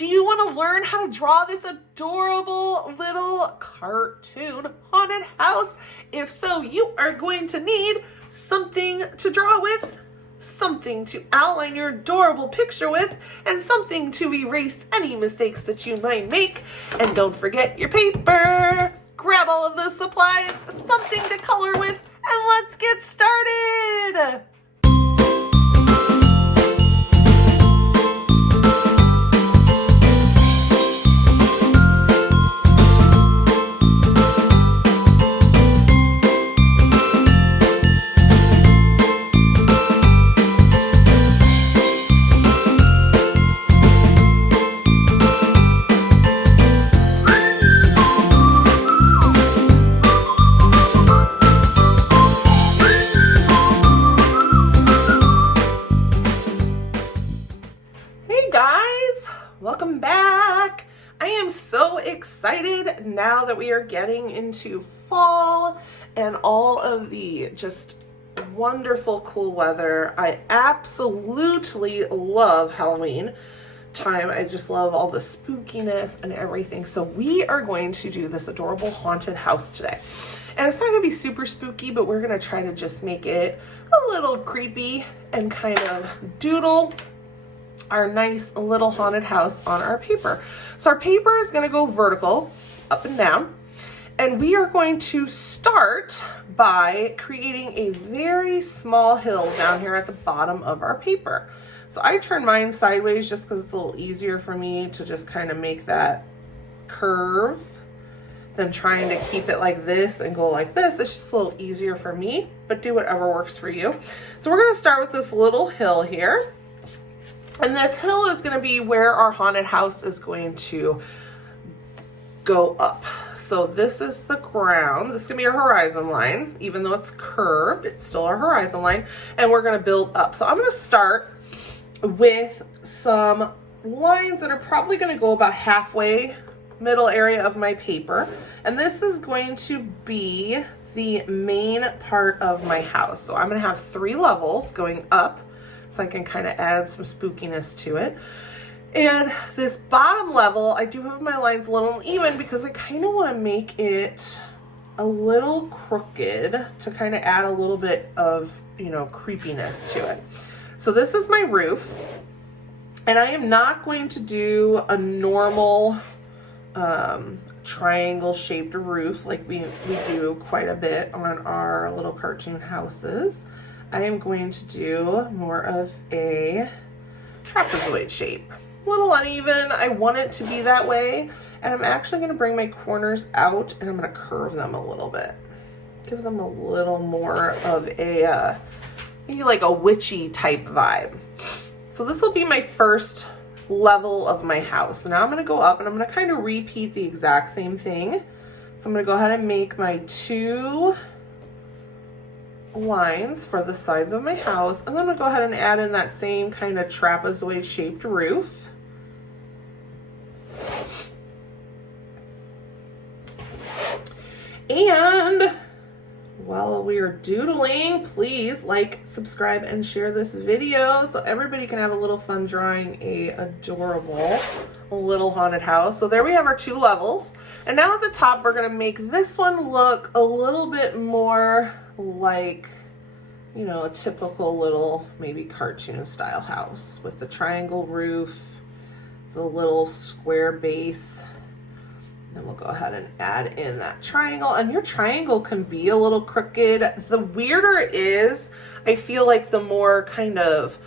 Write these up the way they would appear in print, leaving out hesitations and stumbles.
Do you want to learn how to draw this adorable little cartoon haunted house? If so, you are going to need something to draw with, something to outline your adorable picture with, and something to erase any mistakes that you might make. And don't forget your paper. Grab all of those supplies, something to color with, and let's get started. Welcome back. I am so excited now that we are getting into fall and all of the just wonderful cool weather. I absolutely love Halloween time. I just love all the spookiness and everything. So we are going to do this adorable haunted house today. And it's not going to be super spooky, but we're going to try to just make it a little creepy and kind of doodle our nice little haunted house on our paper. So our paper is going to go vertical, up and down, and we are going to start by creating a very small hill down here at the bottom of our paper. So I turn mine sideways just because it's a little easier for me to just kind of make that curve than trying to keep it like this and go like this. It's just a little easier for me, but do whatever works for you. So we're going to start with this little hill here. And this hill is going to be where our haunted house is going to go up. So this is the ground. This is going to be our horizon line. Even though it's curved, it's still our horizon line. And we're going to build up. So I'm going to start with some lines that are probably going to go about halfway middle area of my paper. And this is going to be the main part of my house. So I'm going to have 3 levels going up, so I can kind of add some spookiness to it. And this bottom level, I do have my lines a little uneven because I kind of want to make it a little crooked to kind of add a little bit of, creepiness to it. So this is my roof, and I am not going to do a normal triangle shaped roof like we do quite a bit on our little cartoon houses. I am going to do more of a trapezoid shape. A little uneven. I want it to be that way. And I'm actually going to bring my corners out and I'm going to curve them a little bit. Give them a little more of a, maybe like a witchy type vibe. So this will be my first level of my house. So now I'm going to go up and I'm going to kind of repeat the exact same thing. So I'm going to go ahead and make my 2 lines for the sides of my house, and then I'm going to go ahead and add in that same kind of trapezoid shaped roof. And while we are doodling, please like, subscribe, and share this video so everybody can have a little fun drawing a adorable little haunted house. So there we have our 2 levels, and now at the top we're going to make this one look a little bit more like, a typical little maybe cartoon style house with the triangle roof, the little square base. Then we'll go ahead and add in that triangle, and your triangle can be a little crooked. The weirder it is, I feel like the more kind of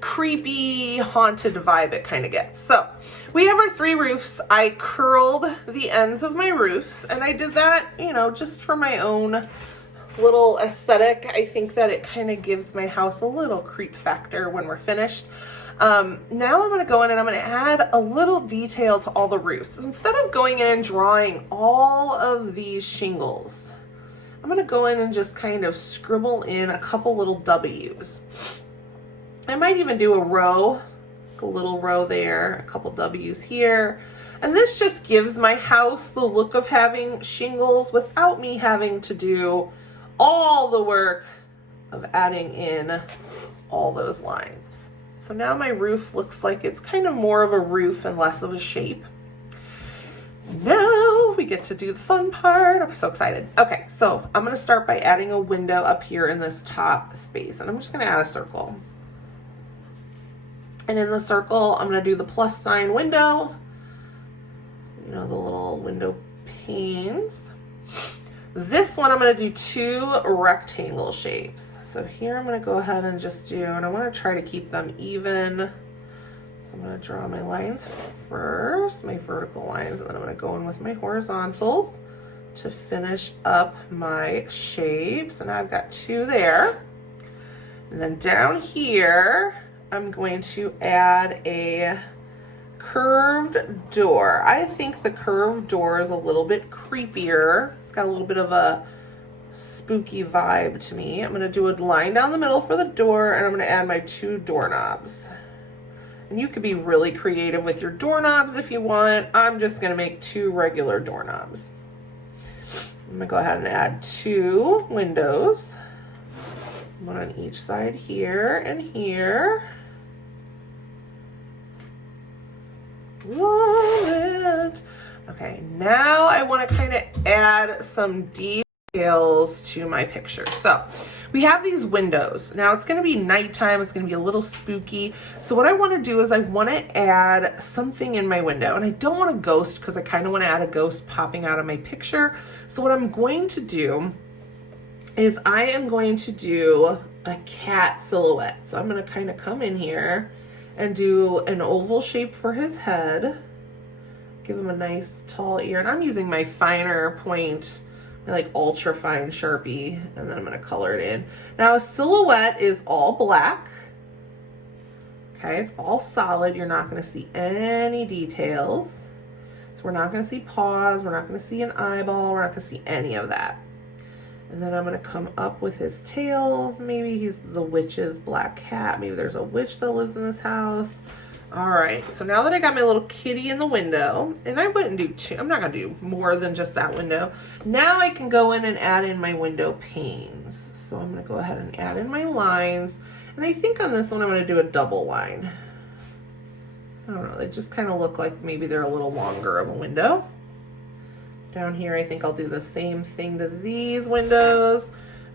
creepy haunted vibe it kind of gets. So we have our 3 roofs. I curled the ends of my roofs, and I did that, just for my own little aesthetic. I think that it kind of gives my house a little creep factor when we're finished. Now I'm going to go in and I'm going to add a little detail to all the roofs. Instead of going in and drawing all of these shingles, I'm going to go in and just kind of scribble in a couple little W's. I might even do a row, a little row there, a couple W's here. And this just gives my house the look of having shingles without me having to do all the work of adding in all those lines. So So now my roof looks like it's kind of more of a roof and less of a shape. Now we get to do the fun part. I'm so excited. Okay, so I'm gonna start by adding a window up here in this top space, and I'm just gonna add a circle. And in the circle, I'm gonna do the plus sign window, you know, the little window panes. This one, I'm gonna do 2 rectangle shapes. So here I'm gonna go ahead and just do, and I wanna try to keep them even. So I'm gonna draw my lines first, my vertical lines, and then I'm gonna go in with my horizontals to finish up my shapes. And I've got 2 there. And then down here, I'm going to add a curved door. I think the curved door is a little bit creepier. It's got a little bit of a spooky vibe to me. I'm gonna do a line down the middle for the door, and I'm gonna add my 2 doorknobs. And you could be really creative with your doorknobs if you want. I'm just gonna make 2 regular doorknobs. I'm gonna go ahead and add 2 windows, one on each side here and here. Love it. Okay, now I want to kind of add some details to my picture. So we have these windows. Now it's going to be nighttime. It's going to be a little spooky. So what I want to do is I want to add something in my window, and I don't want a ghost because I kind of want to add a ghost popping out of my picture. So what I'm going to do is I am going to do a cat silhouette. So I'm going to kind of come in here and do an oval shape for his head. Give him a nice tall ear. And I'm using my finer point, my like ultra fine Sharpie, and then I'm gonna color it in. Now a silhouette is all black. Okay, it's all solid. You're not gonna see any details. So we're not gonna see paws, we're not gonna see an eyeball, we're not gonna see any of that. And then I'm gonna come up with his tail. Maybe he's the witch's black cat. Maybe there's a witch that lives in this house. All right, so now that I got my little kitty in the window, and I wouldn't do 2, I'm not gonna do more than just that window. Now I can go in and add in my window panes. So I'm gonna go ahead and add in my lines. And I think on this one, I'm gonna do a double line. I don't know, they just kind of look like maybe they're a little longer of a window. Down here, I think I'll do the same thing to these windows.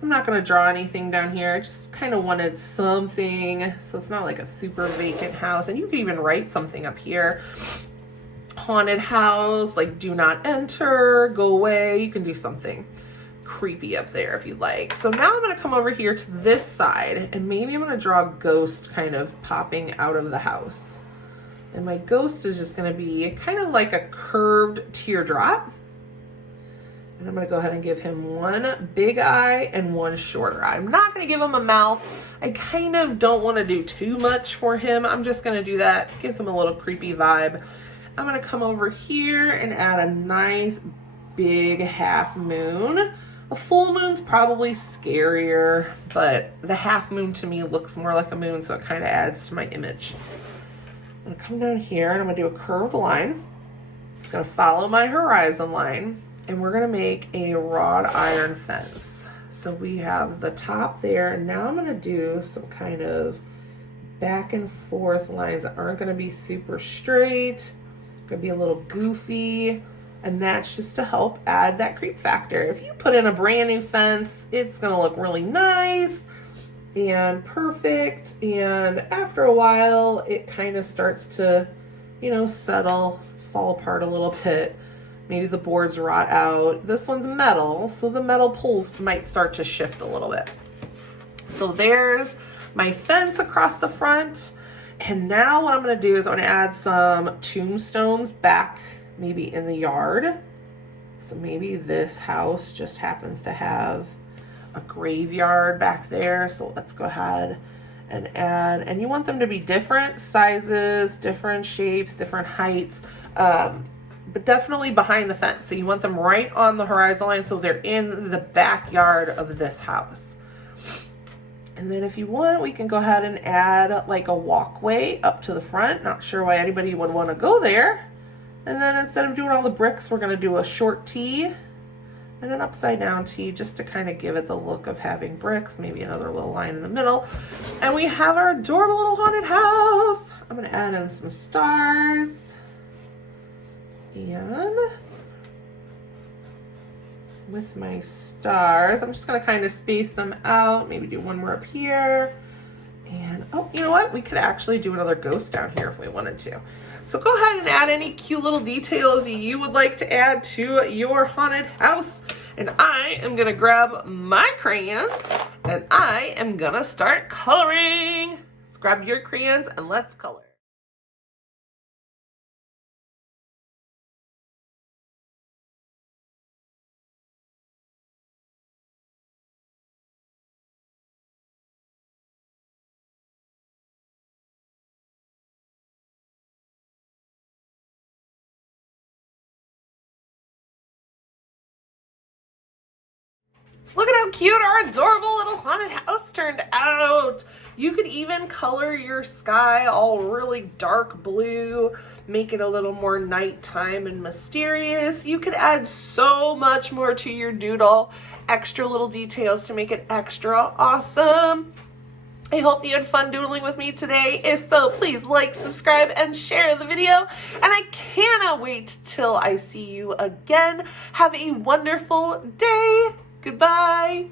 I'm not gonna draw anything down here. I just kind of wanted something, so it's not like a super vacant house. And you could even write something up here. Haunted house, like do not enter, go away. You can do something creepy up there if you'd like. So now I'm gonna come over here to this side, and maybe I'm gonna draw a ghost kind of popping out of the house. And my ghost is just gonna be kind of like a curved teardrop. And I'm gonna go ahead and give him 1 big eye and 1 shorter eye. I'm not gonna give him a mouth. I kind of don't wanna do too much for him. I'm just gonna do that. Gives him a little creepy vibe. I'm gonna come over here and add a nice big half moon. A full moon's probably scarier, but the half moon to me looks more like a moon, so it kind of adds to my image. I'm gonna come down here and I'm gonna do a curved line. It's gonna follow my horizon line. And we're gonna make a wrought iron fence. So we have the top there, and now I'm gonna do some kind of back and forth lines that aren't gonna be super straight, gonna be a little goofy, and that's just to help add that creep factor. If you put in a brand new fence, it's gonna look really nice and perfect, and after a while, it kind of starts to, you know, settle, fall apart a little bit. Maybe the boards rot out. This one's metal, so the metal poles might start to shift a little bit. So there's my fence across the front. And now what I'm gonna do is I'm gonna add some tombstones back maybe in the yard. So maybe this house just happens to have a graveyard back there. So let's go ahead and add, and you want them to be different sizes, different shapes, different heights. But definitely behind the fence. So you want them right on the horizon line so they're in the backyard of this house. And then if you want, we can go ahead and add like a walkway up to the front. Not sure why anybody would want to go there. And then instead of doing all the bricks, we're going to do a short T and an upside down T just to kind of give it the look of having bricks, maybe another little line in the middle. And we have our adorable little haunted house. I'm gonna add in some stars. And with my stars, I'm just gonna kind of space them out, maybe do one more up here. And oh, you know what? We could actually do another ghost down here if we wanted to. So go ahead and add any cute little details you would like to add to your haunted house. And I am gonna grab my crayons and I am gonna start coloring. Let's grab your crayons and let's color. Look at how cute our adorable little haunted house turned out. You could even color your sky all really dark blue, make it a little more nighttime and mysterious. You could add so much more to your doodle, extra little details to make it extra awesome. I hope that you had fun doodling with me today. If so, please like, subscribe, and share the video. And I cannot wait till I see you again. Have a wonderful day. Goodbye.